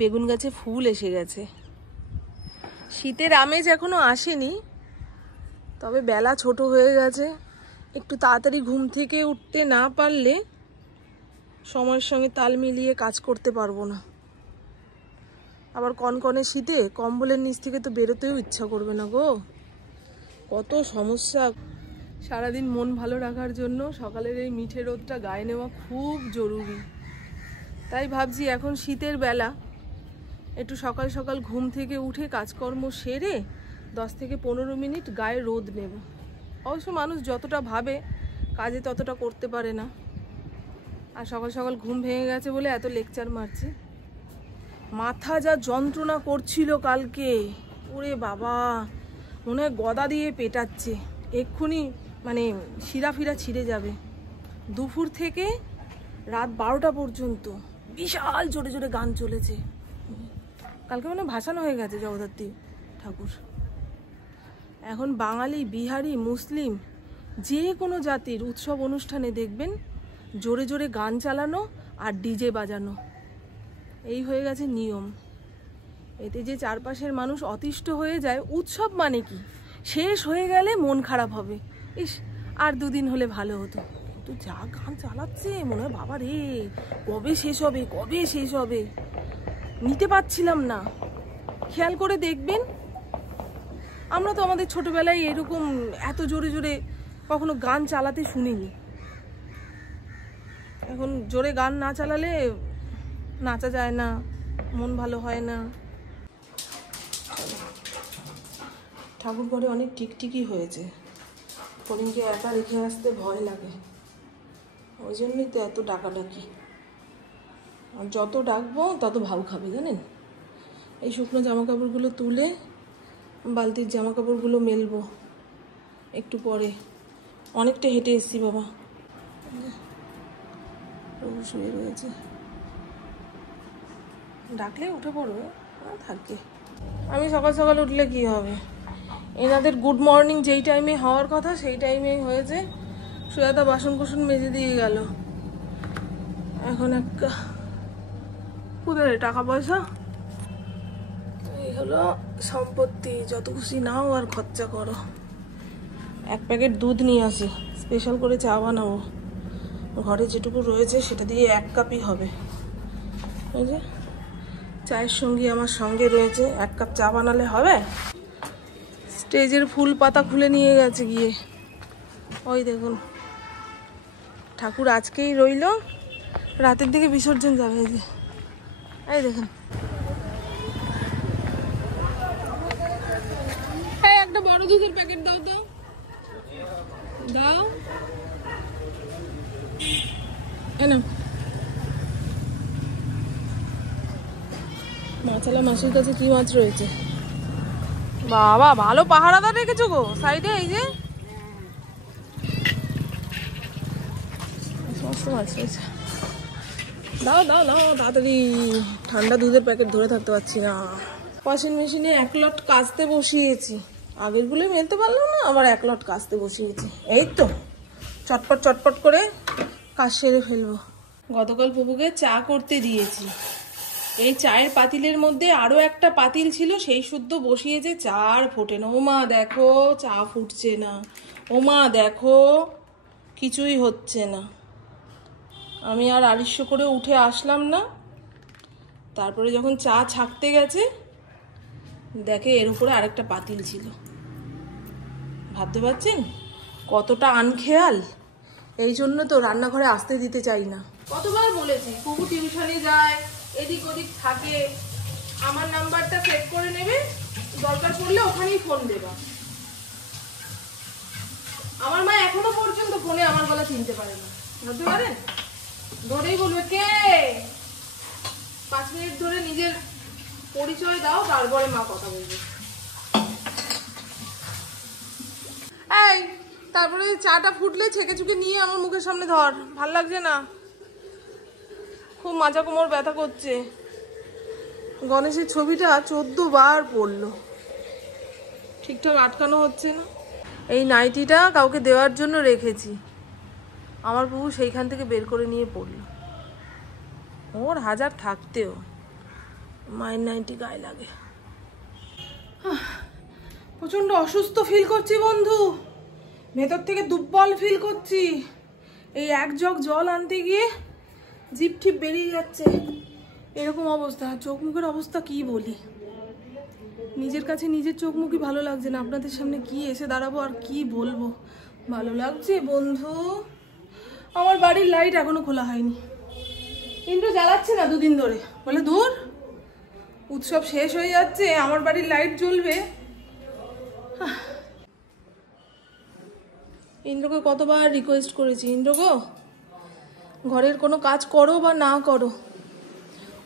বেগুন গাছে ফুল এসে গেছে। শীতের আমেজ এখনো আসেনি, তবে বেলা ছোট হয়ে গেছে। একটু তাড়াতাড়ি ঘুম থেকে উঠতে না পারলে সময়ের সঙ্গে তাল মিলিয়ে কাজ করতে পারবো না। আবার কনকনে শীতে কম্বলের নিচ থেকে তো বেরোতেও ইচ্ছা করবে না গো, কত সমস্যা। সারাদিন মন ভালো রাখার জন্য সকালের এই মিঠে রোদটা গায়ে নেওয়া খুব জরুরি। তাই ভাবছি এখন শীতের বেলা একটু সকাল সকাল ঘুম থেকে উঠে কাজকর্ম সেরে 10 থেকে 15 মিনিট গায়ে রোদ নেব। অবশ্য মানুষ যতটা ভাবে কাজে ততটা করতে পারে না। আর সকাল সকাল ঘুম ভেঙে গেছে বলে এত লেকচার মারছি। মাথা যা যন্ত্রণা করছিল কালকে, ওরে বাবা, মনে হয় গদা দিয়ে পেটাচ্ছে, এক্ষুনি মানে শিরা ফিরা ছিঁড়ে যাবে। দুপুর থেকে রাত 12টা পর্যন্ত বিশাল জোরে জোরে গান চলেছে। কালকে মানে ভাসানো হয়ে গেছে জগদ্ধাত্রী ঠাকুর। এখন বাঙালি, বিহারি, মুসলিম যে কোনো জাতির উৎসব অনুষ্ঠানে দেখবেন জোরে জোরে গান চালানো আর ডিজে বাজানো, এই হয়ে গেছে নিয়ম। এতে যে চারপাশের মানুষ অতিষ্ঠ হয়ে যায়। উৎসব মানে কি, শেষ হয়ে গেলে মন খারাপ হবে, ইস আর 2 দিন হলে ভালো হতো। কিন্তু যা গান চালাচ্ছে মনে হয় বাবা রে কবে শেষ হবে, কবে শেষ হবে, নিতে পারছিলাম না। খেয়াল করে দেখবেন, আমরা তো আমাদের ছোটবেলায় এরকম এত জোরে জোরে কখনো গান চালাতে শুনিনি। এখন জোরে গান না চালালে নাচা যায় না, মন ভালো হয় না। ঠাকুর ঘরে অনেক টিকটিকি হয়েছে, ফড়িংকে একা রেখে আসতে ভয় লাগে, ওই জন্যই তো এত ডাকাডাকি। আর যত ডাকবো তত ভাউ খাবে জানেন। এই শুকনো জামা কাপড়গুলো তুলে বালতির জামা কাপড়গুলো মেলবো একটু পরে। অনেকটা হেঁটে এসছি বাবা, প্রভু শুয়ে রয়েছে, ডাকলে উঠে পড়বে, থাকবে। আমি সকাল সকাল উঠলে কি হবে, এনাদের গুড মর্নিং যেই টাইমে হওয়ার কথা সেই টাইমেই হয়েছে। সুজাতা বাসন কুসন মেজে দিয়ে গেল। এখন একটা কোথায় টাকা পয়সা, এই হলো সম্পত্তি, যত খুশি নাও আর খরচা করো। 1 প্যাকেট দুধ নিয়ে আসি, স্পেশাল করে চা বানাবো। ঘরে যেটুকু রয়েছে সেটা দিয়ে 1 কাপই হবে। এই যে চায়ের সঙ্গে আমার সঙ্গে রয়েছে, 1 কাপ চা বানালে হবে। স্টেজের ফুল পাতা খুলে নিয়ে গেছে গিয়ে, ওই দেখুন। ঠাকুর আজকেই রইল, রাতের দিকে বিসর্জন যাবে। এই যে এই দেখুন, একটা বড় দুধের প্যাকেট দাও তো, দাও। মাছালা মাসির কাছে কি মাছ রয়েছে বাবা, ভালো পাহারাদার রেখেছো গো সাইডে। এই যে সমস্ত মাছ রয়েছে, দাও দাও দাও তাড়াতাড়ি, ঠান্ডা দুধের প্যাকেট ধরে থাকতে পারছি না। ওয়াশিং মেশিনে 1 লট কাচতে বসিয়েছি, আগের গুলো মেলতে পারলাম না, আবার 1 লট কাচতে বসিয়েছি। এই তো চটপট চটপট করে কাজ সেরে ফেলবো। গতকাল প্রভুকে চা করতে দিয়েছি, এই চায়ের পাতিলের মধ্যে আরো একটা পাতিল ছিল, সেই শুদ্ধ বসিয়েছে, চা আর ফোটে না। ওমা দেখো চা ফুটছে না, ওমা দেখো কিছুই হচ্ছে না। আমি আর আড়িস্য করে উঠে আসলাম না। তারপরে যখন চা ছাকতে গেছে দেখে এর উপরে আরেকটা পাতিল ছিল। ভাবতে পারছেন কতটা আনখেয়াল। এই জন্য তো রান্নাঘরে আসতে দিতে চাই না। কতবার বলেছি, কুকু টিউশনে যায়, এদিক ওদিক থাকে, আমার নাম্বারটা সেভ করে নেবে, দরকার পড়লে ওখানেই ফোন দেবা। আমার মা এখনো পর্যন্ত ফোনে আমার গলা চিনতে পারে না, বুঝতে পারেন, ধরেই বলবে কে। 5 মিনিট ধরে নিজের পরিচয় দাও, তারপরে মা কথা বলবে। এই তারপরে চাটা ফুটলে ছেঁকে চুকে নিয়ে আমার মুখের সামনে ধর, ভাল লাগছে না, খুব মাজা কোমর ব্যথা করছে। গণেশের ছবিটা 14 বার পড়লো, ঠিকঠাক আটকানো হচ্ছে না। এই নাইটিটা কাউকে দেওয়ার জন্য রেখেছি, আমার প্রভু সেইখান থেকে বের করে নিয়ে পড়লো। ওর হাজার থাকতেও মায়ের নাইটি গায়ে লাগে। প্রচন্ড অসুস্থ ফিল করছি বন্ধু, ভেতর থেকে দুর্বল ফিল করছি। এই এক জগ জল আনতে গিয়ে জিভ ঠিপ বেরিয়ে যাচ্ছে, এরকম অবস্থা। চোখ মুখের অবস্থা কি বলি, নিজের কাছে নিজের চোখ মুখই ভালো লাগছে না। আপনাদের সামনে কি এসে দাঁড়াবো আর কি বলবো। ভালো লাগছে বন্ধু। আমার বাড়ির লাইট এখনো খোলা হয়নি, ইন্দ্র জ্বালাচ্ছে না দুদিন ধরে, বলে দূর উৎসব শেষ হয়ে যাচ্ছে, আমার বাড়ির লাইট জ্বলবে। ইন্দ্রকে কতবার রিকোয়েস্ট করেছি, ইন্দ্র গো ঘরের কোনো কাজ করো বা না করো,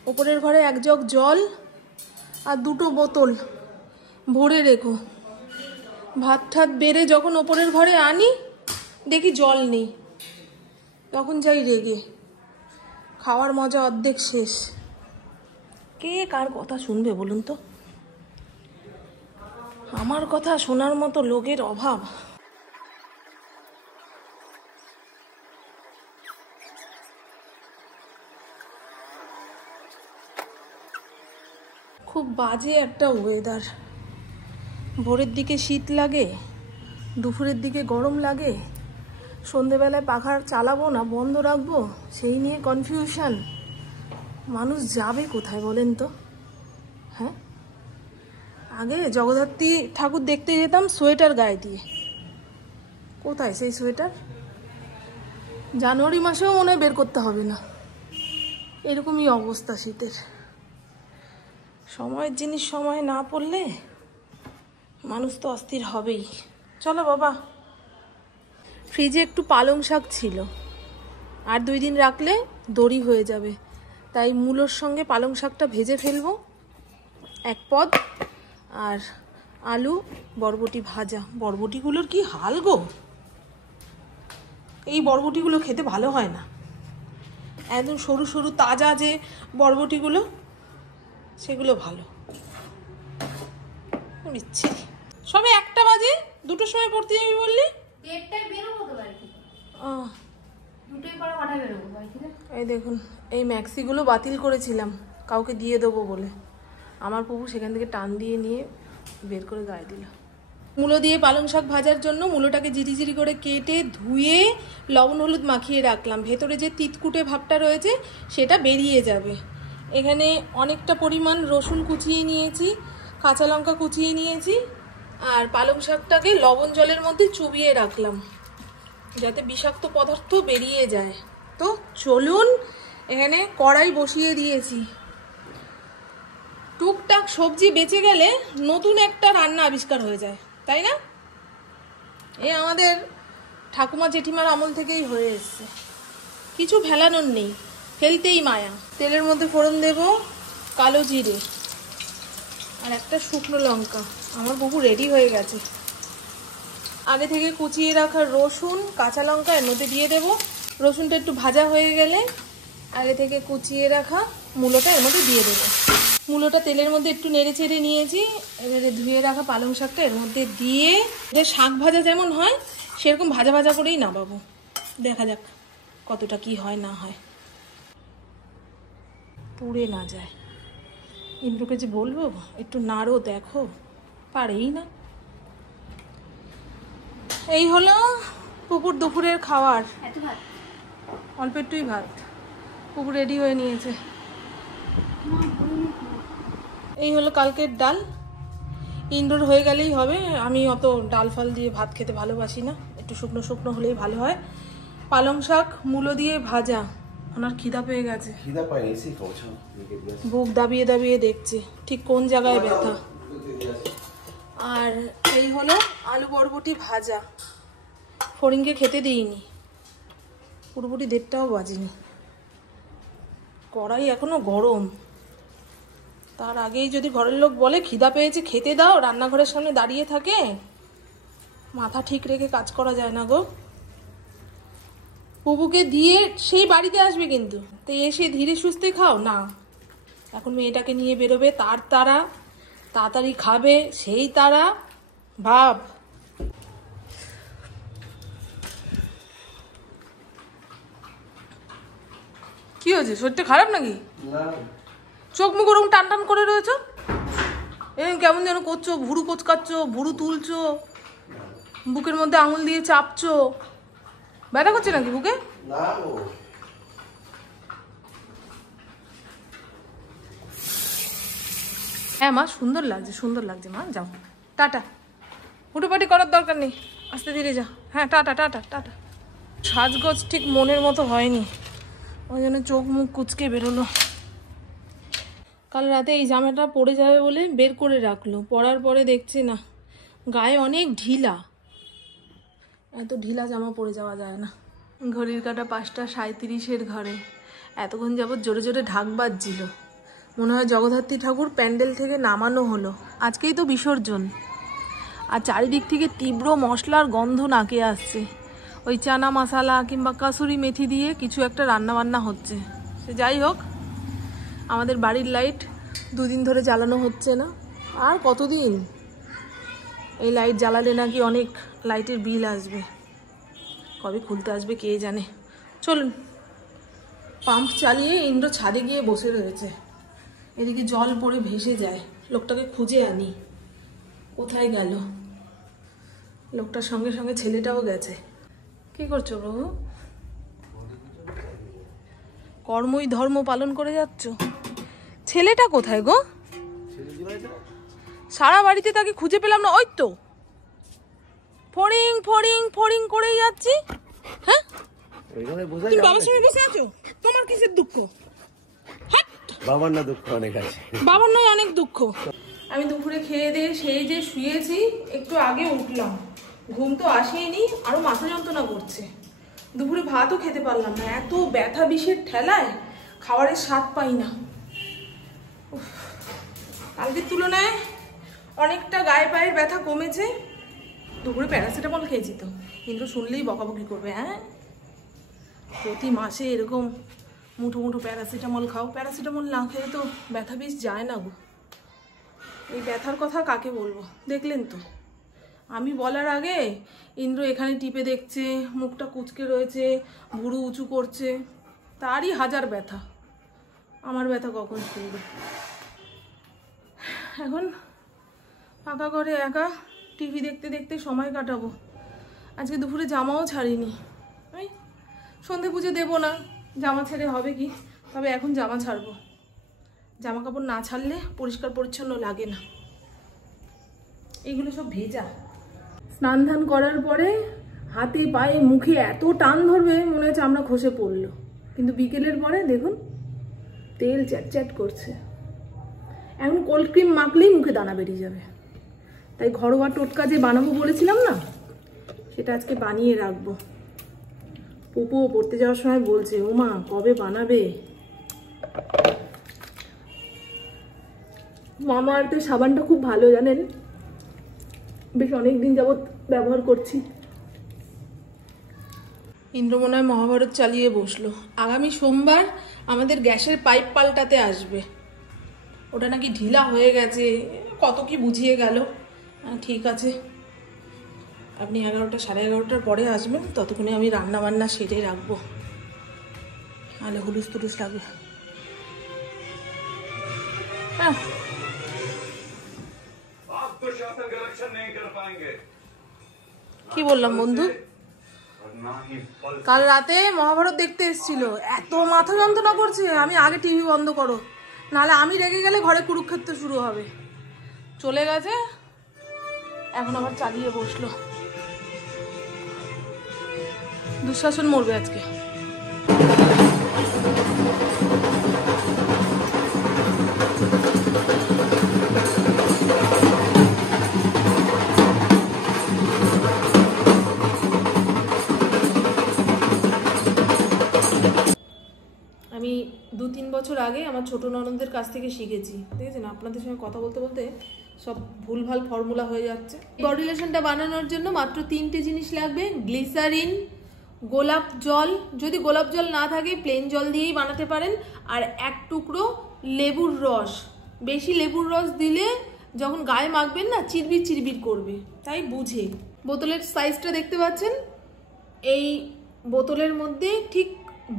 ওপরের ঘরে এক জগ জল আর 2টো বোতল ভরে রেখো। ভাত ঠাত বেড়ে যখন ওপরের ঘরে আনি দেখি জল নেই, তখন যাই রেগে, খাওয়ার মজা অর্ধেক শেষ। কে কার কথা শুনবে বলুন তো, আমার কথা শোনার মতো লোকের অভাব। খুব বাজে একটা ওয়েদার, ভোরের দিকে শীত লাগে, দুপুরের দিকে গরম লাগে, সন্ধেবেলায় পাখা চালাবো না বন্ধ রাখবো সেই নিয়ে কনফিউশন। মানুষ যাবে কোথায় বলেন তো? হ্যাঁ, আগে জগদ্ধাত্রী ঠাকুর দেখতে যেতাম সোয়েটার গায়ে দিয়ে, কোথায় সেই সোয়েটার? জানুয়ারি মাসেও মনে হয় বের করতে হবে না, এরকমই অবস্থা শীতের। সময়ের জিনিস সময় না পড়লে মানুষ তো অস্থির হবেই। চলো বাবা, ফ্রিজে একটু পালং শাক ছিল, আর 2 দিন রাখলে দড়ি হয়ে যাবে, তাই মূলোর সঙ্গে পালং শাকটা ভেজে ফেলবো 1 পদ, আর আলু বরবটি ভাজা। বরবটিগুলোর কি হাল গো, এই বরবটিগুলো খেতে ভালো হয় না, একদম সরু সরু তাজা যে বরবটিগুলো সেগুলো ভালো। বিচ্ছিরি, সবে 1টা বাজে, 2টোর সময় পড়তে যাবি বললি? এই দেখুন, এই ম্যাক্সিগুলো বাতিল করেছিলাম কাউকে দিয়ে দেবো বলে, আমার প্রভু সেখান থেকে টান দিয়ে নিয়ে বের করে গায়ে দিল। মূলো দিয়ে পালং শাক ভাজার জন্য মূলোটাকে জিরি করে কেটে ধুয়ে লবণ হলুদ মাখিয়ে রাখলাম, ভেতরে যে তিতকুটে ভাবটা রয়েছে সেটা বেরিয়ে যাবে। এখানে অনেকটা পরিমাণ রসুন কুচিয়ে নিয়েছি, কাঁচা লঙ্কা কুচিয়ে নিয়েছি, আর পালং শাকটাকে লবণ জলের মধ্যে চুবিয়ে রাখলাম যাতে বিষাক্ত পদার্থ বেরিয়ে যায়। তো চলুন, এখানে কড়াই বসিয়ে দিয়েছি। টুকটাক সবজি বেঁচে গেলে নতুন একটা রান্না আবিষ্কার হয়ে যায়, তাই না? এ আমাদের ঠাকুমা জেঠিমার আমল থেকেই হয়ে এসছে, কিছু ফেলানোর নেই, ফেলতেই মায়া। তেলের মধ্যে ফোড়ন দেব কালো জিরে আর একটা শুকনো লঙ্কা। আমার বহু রেডি হয়ে গেছে। আগে থেকে কুচিয়ে রাখা রসুন কাঁচা লঙ্কা এর মধ্যে দিয়ে দেব। রসুনটা একটু ভাজা হয়ে গেলে আগে থেকে কুচিয়ে রাখা মূলোটা এর মধ্যে দিয়ে দেবো। মূলোটা তেলের মধ্যে একটু নেড়ে চেড়ে নিয়েছি, এবারে ধুয়ে রাখা পালং শাকটা এর মধ্যে দিয়ে, শাক ভাজা যেমন হয় সেরকম ভাজা ভাজা করেই নামাবো। দেখা যাক কতটা কি হয় না হয়, পুড়ে না যায়। ইন্দ্রকে যে বলবো একটু নাড়ো, দেখো পারেই না। এই হলো পুকুর দুপুরের খাবার, অল্প একটুই ভাত। পুকুর রেডি হয়ে নিয়েছে। এই হলো কালকের ডাল, ইন্ডোর হয়ে গেলেই হবে। আমি অত ডাল ফাল দিয়ে ভাত খেতে ভালোবাসি না, একটু শুকনো শুকনো হলেই ভালো হয়। পালং শাক মূলো দিয়ে ভাজা। আমার খিদা পেয়ে গেছে, বুক দাবিয়ে দাবিয়ে দেখছে ঠিক কোন জায়গায় ব্যথা। আর এই হলো আলু বরবটি ভাজা, ফড়িংকে খেতে দিইনি, পুরোপুরি 1:30টাও বাজেনি। কড়াই এখনো গরম, তার আগেই যদি ঘরের লোক বলে খিদা পেয়েছে খেতে দাও, রান্নাঘরের সামনে দাঁড়িয়ে থাকে, মাথা ঠিক রেখে কাজ করা যায় না গো। পুবুকে দিয়ে সেই বাড়িতে আসবে, কিন্তু তো এসে ধীরে সুস্থে খাও না। এখন মেয়েটাকে নিয়ে বেরোবে, তার তারা, তাড়াতাড়ি খাবে সেই তারা, ভাব। কি হয়েছে, শরীরটা খারাপ নাকি? চোখ মুখ ওরকম টান টান করে রয়েছ, কেমন যেন করছো, ভুরু কোচকাচ্ছ, ভুরু তুলছো, বুকের মধ্যে আঙুল দিয়ে চাপছো, ব্যথা করছে নাকি বুকে? হ্যাঁ মা, সুন্দর লাগছে, সুন্দর লাগছে মা। যাও, টাটা। হুটোপাটি করার দরকার নেই, আস্তে ধীরে যা। হ্যাঁ, টাটা টাটা টাটা। সাজগোজ ঠিক মনের মতো হয়নি, ওই জন্য চোখ মুখ কুচকে বেরোলো। কাল রাতে এই জামাটা পরে যাবে বলে বের করে রাখলো, পরার পরে দেখছি না, গায়ে অনেক ঢিলা, এত ঢিলা জামা পরে যাওয়া যায় না। ঘড়ির কাঁটা 5:37 ঘরে। এতক্ষণ যাবৎ জোরে জোরে ঢাক বাজছিল, মনে হয় জগদ্ধাত্রী ঠাকুর প্যান্ডেল থেকে নামানো হলো। আজকেই তো বিসর্জন, আর চারিদিক থেকে তীব্র মশলার গন্ধ নাকে আসছে। ওই চানা মশালা কিংবা কাসুরি মেথি দিয়ে কিছু একটা রান্না বান্না হচ্ছে। সে যাই হোক, আমাদের বাড়ির লাইট 2 দিন ধরে জ্বালানো হচ্ছে না। আর কতদিন এই লাইট জ্বালালে নাকি অনেক লাইটের বিল আসবে, কবে খুলতে আসবে কে জানে। চলুন, পাম্প চালিয়ে ইন্দ্র ছাদে গিয়ে বসে রয়েছে, এদিকে জল পড়ে ভেসে যায়। লোকটাকে খুঁজে আনি, কোথায় গেল? লোকটার সঙ্গে সঙ্গে ছেলেটাও গেছে। কি করছো প্রভু? কর্মই ধর্ম পালন করে যাচ্ছ। ছেলেটা কোথায় গো? সারা বাড়িতে তাকে খুঁজে পেলাম না। ওই তো ফড়িং ফড়িং ফড়িং করেই যাচ্ছি। হ্যাঁ, তুমি বাবার সঙ্গে বসে আছো, তোমার কিসের দুঃখ? বাবার না দুঃখ অনেক আছে, বাবার নয় অনেক দুঃখ। আমি দুপুরে খেয়ে দিয়ে সেই যে শুয়েছি, একটু আগে উঠলাম, ঘুম তো আসেনি, আরো মাথা যন্ত্রণা করছে। দুপুরে ভাতও খেতে পারলাম না, এত ব্যথা বিষের ঠেলায় খাবারের স্বাদ পাই না। কালকের তুলনায় অনেকটা গায়ে পায়ের ব্যথা কমেছে। দুপুরে প্যারাসিটামল খেয়েছি তো, কিন্তু শুনলেই বকাবকি করবে। হ্যাঁ, প্রতি মাসে এরকম মুঠো মুঠো প্যারাসিটামল খাও, প্যারাসিটামল না খেয়ে তো ব্যথা বিষ যায় না গো। এই ব্যথার কথা কাকে বলবো? দেখলেন তো, আমি বলার আগে ইন্দ্র এখানে টিপে দেখছে, মুখটা কুচকে রয়েছে, ভুরু উঁচু করছে, তারই হাজার ব্যথা। আমার ব্যথা কখন শুনবে? এখন ফাঁকা ঘরে একা টিভি দেখতে দেখতে সময় কাটাবো। আজকে দুপুরে জামাও ছাড়িনি, ওই সন্ধে পুজো দেবো না, জামা ছেড়ে হবে কি? তবে এখন জামা ছাড়বো। জামা কাপড় না ছাড়লে পরিষ্কার পরিচ্ছন্ন লাগে না, এগুলো সব ভেজা। স্নান ধান করার পরে হাতে পায়ে মুখে এত টান ধরবে মনে হচ্ছে আমরা খসে পড়লো, কিন্তু বিকেলের পরে দেখুন তেল চ্যাট চ্যাট করছে। এখন কোল্ড ক্রিম মাখলেই মুখে দানা বেরিয়ে যাবে। তাই ঘরোয়া টোটকা যে বানাবো বলেছিলাম না, সেটা আজকে বানিয়ে রাখবো। পুপু পড়তে যাওয়ার সময় বলছে, ওমা কবে বানাবে? মামা আর্থের সাবানটা খুব ভালো, জানেন, বেশ অনেকদিন যাবৎ ব্যবহার করছি। ইন্দ্র মনে হয় মহাভারত চালিয়ে বসলো। আগামী সোমবার আমাদের গ্যাসের পাইপ পাল্টাতে আসবে, ওটা নাকি ঢিলা হয়ে গেছে, কত কি বুঝিয়ে গেল। ঠিক আছে, আপনি 11টা 11:30টার পরে আসবেন, ততক্ষণে আমি রান্না বান্না সেরে রাখবো, নাহলে হুলুস তুলুস লাগবে। হ্যাঁ, কি বললাম বন্ধু? কাল রাতে মহাভারত দেখতে এসেছিল, এত মাথা যন্ত্রণা করছে। আমি আগে টিভি বন্ধ করো, নাহলে আমি রেগে গেলে ঘরে কুরুক্ষেত্র শুরু হবে। চলে গেছে, এখন আবার চালিয়ে বসলো। দুঃশাসন মরবে আজকে। আমি 2-3 বছর আগে আমার ছোট ননদের কাছ থেকে শিখেছি। দেখেছেন, আপনাদের সঙ্গে কথা বলতে বলতে সব ভুলভাল ফর্মুলা হয়ে যাচ্ছে। বডি লোশনটা বানানোর জন্য মাত্র 3টে জিনিস লাগবে: গ্লিসারিন, গোলাপ জল, যদি গোলাপ জল না থাকে প্লেন জল দিয়েই বানাতে পারেন, আর 1 টুকরো লেবুর রস। বেশি লেবুর রস দিলে যখন গায়ে মাখবেন না চিরবির চিরবির করবে, তাই বুঝে। বোতলের সাইজটা দেখতে পাচ্ছেন, এই বোতলের মধ্যে ঠিক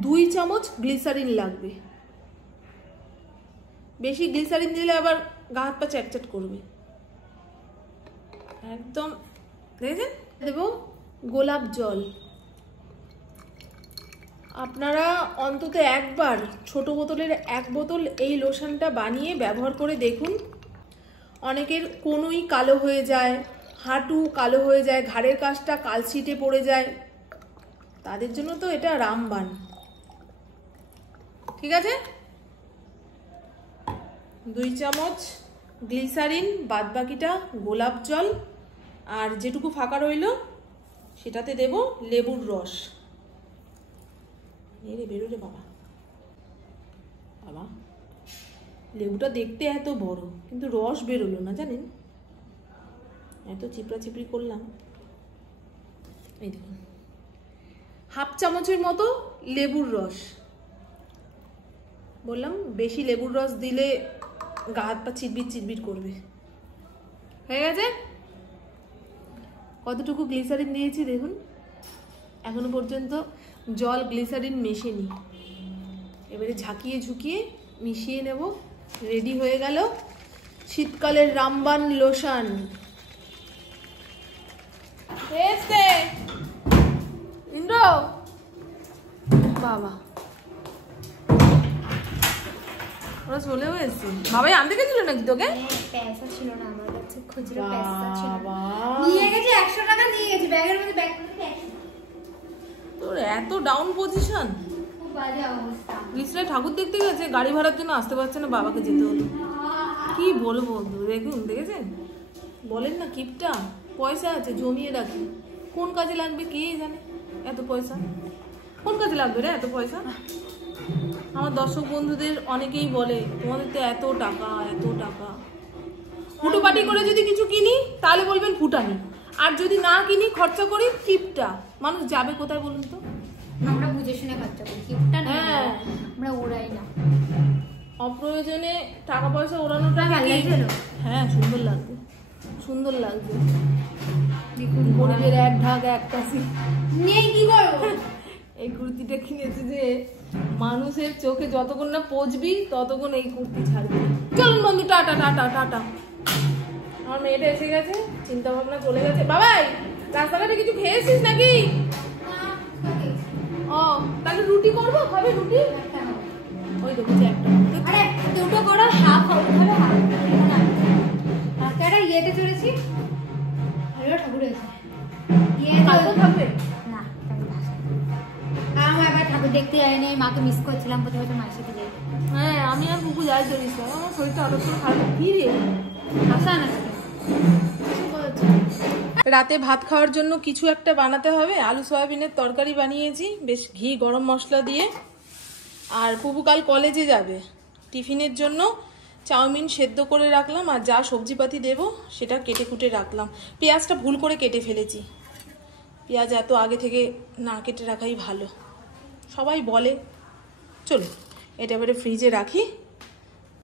2 চামচ গ্লিসারিন লাগবে। বেশি গ্লিসারিন দিলে আবার গা হাত পা চ্যাটচ্যাট করবে। একদম দেখেছেন। দেবো গোলাপ জল। আপনারা অন্তত একবার ছোট বোতলের 1 বোতল এই লোশনটা বানিয়ে ব্যবহার করে দেখুন। অনেকের কনুই কালো হয়ে যায়, হাঁটু কালো হয়ে যায়, ঘাড়ের কাছটা কালশিটে পড়ে যায়, তাদের জন্য তো এটা রামবাণ। ঠিক আছে, 2 চামচ গ্লিসারিন, বাদ বাকিটা গোলাপ জল, আর যেটুকু ফাঁকা রইল সেটাতে দেব লেবুর রস। এরে বেরোরে বাবা, বাবা লেবুটা দেখতে এত বড় কিন্তু রস বেরোলো না জানেন, এত চিপড়া চিপড়ি করলাম। এই দেখুন 1/2 চামচের মতো লেবুর রস। বললাম বেশি লেবুর রস দিলে গা হাত পা চিটবিট চিটবিট করবে। হয়ে গেছে। কতটুকু গ্লিসারিন দিয়েছি দেখুন, এখনো পর্যন্ত জল গ্লিসারিন মেশেনি। এবারে ঝাঁকিয়ে ঝুঁকিয়ে মিশিয়ে নেব। রেডি হয়ে গেল শীতকালের রামবাণ লোশন। ইন্দ্র বাবা, ওরা চলেও এসছে। বাবাই আনতে গেছিল নাকি তোকে? পয়সা ছিল না আমার কাছে, খুচরো পয়সা ছিল না। বাবা নিয়ে গেছে 100 টাকা নিয়ে গেছে ব্যাগের মধ্যে, ব্যাগ মধ্যে 100। তোর এত ডাউন পজিশন। খুব বাজে অবস্থা। বিছরায় ঠাকুর দেখতে গেছে, গাড়ি ভাড়ার জন্য আসতে পারছে না, বাবাকে যেতে হলো। কি বলবো, দেখুন দেখেছেন, বলেন না কিপটা, পয়সা আছে জমিয়ে রাখি, কোন কাজে লাগবে কে জানে। এত পয়সা কোন কাজে লাগবে রে এত পয়সা? আমার দর্শক বন্ধুদের অনেকেই বলে তোমাদের তো এত টাকা এত টাকা। ফুটোপাটি করে যদি কিছু কিনি তাহলে বলবেন ফুটানি, আর যদি না কিনি খরচা করি কিপটা। মানুষ যাবে কোথায় বলুন তো? আমরা বুঝে শুনে খরচা করি, কিপটা না, হ্যাঁ আমরা ওড়াই না। অপ্রয়োজনে টাকা পয়সা ওড়ানোটা ভালো লাগছে তো? হ্যাঁ সুন্দর লাগবে, সুন্দর লাগবে। দেখুন গরিবের এক ঢাক এক কাশি। নিয়ে কি করবো? এই কুর্তিটা কিনেছি যে মানুষের চোখে যতক্ষণ না পচবি ততক্ষণ এই কুর্তি ছাড়বি। চলুন বন্ধু, টাটা টাটা টাটা। আমার মেয়েটা এসে গেছে, চিন্তা ভাবনা চলে গেছে। বাবাই রাস্তাঘাটে কিছু খেয়েছিস নাকি? ও তাহলে রুটি করবো, খাবে রুটি? ওই দেখছি একটা। আরে দুটো করো, হাফ হবে, হাফ একটা ইয়েতে চলেছি। হ্যালো ঠাকুর এসে কালকে থাকবে না, আমার আবার ঠাকুর দেখতে যাইনি, মাকে মিস করছিলাম, প্রতি বছর মায়ের সাথে যাই। হ্যাঁ আমি আর কুকু যাই চলিস, আমার শরীরটা আরো খারাপ। কি রে আসা না আজকে। রাতে ভাত খাওয়ার জন্য কিছু একটা বানাতে হবে। আলু সয়াবিনের তরকারি বানিয়েছি বেশ ঘি গরম মশলা দিয়ে। আর পুপু কাল কলেজে যাবে, টিফিনের জন্য চাউমিন সেদ্ধ করে রাখলাম, আর যা সবজিপাতি দেবো সেটা কেটে কুটে রাখলাম। পেঁয়াজটা ভুল করে কেটে ফেলেছি, পেঁয়াজ এত আগে থেকে না কেটে রাখাই ভালো সবাই বলে। চলো এটা এবারে ফ্রিজে রাখি।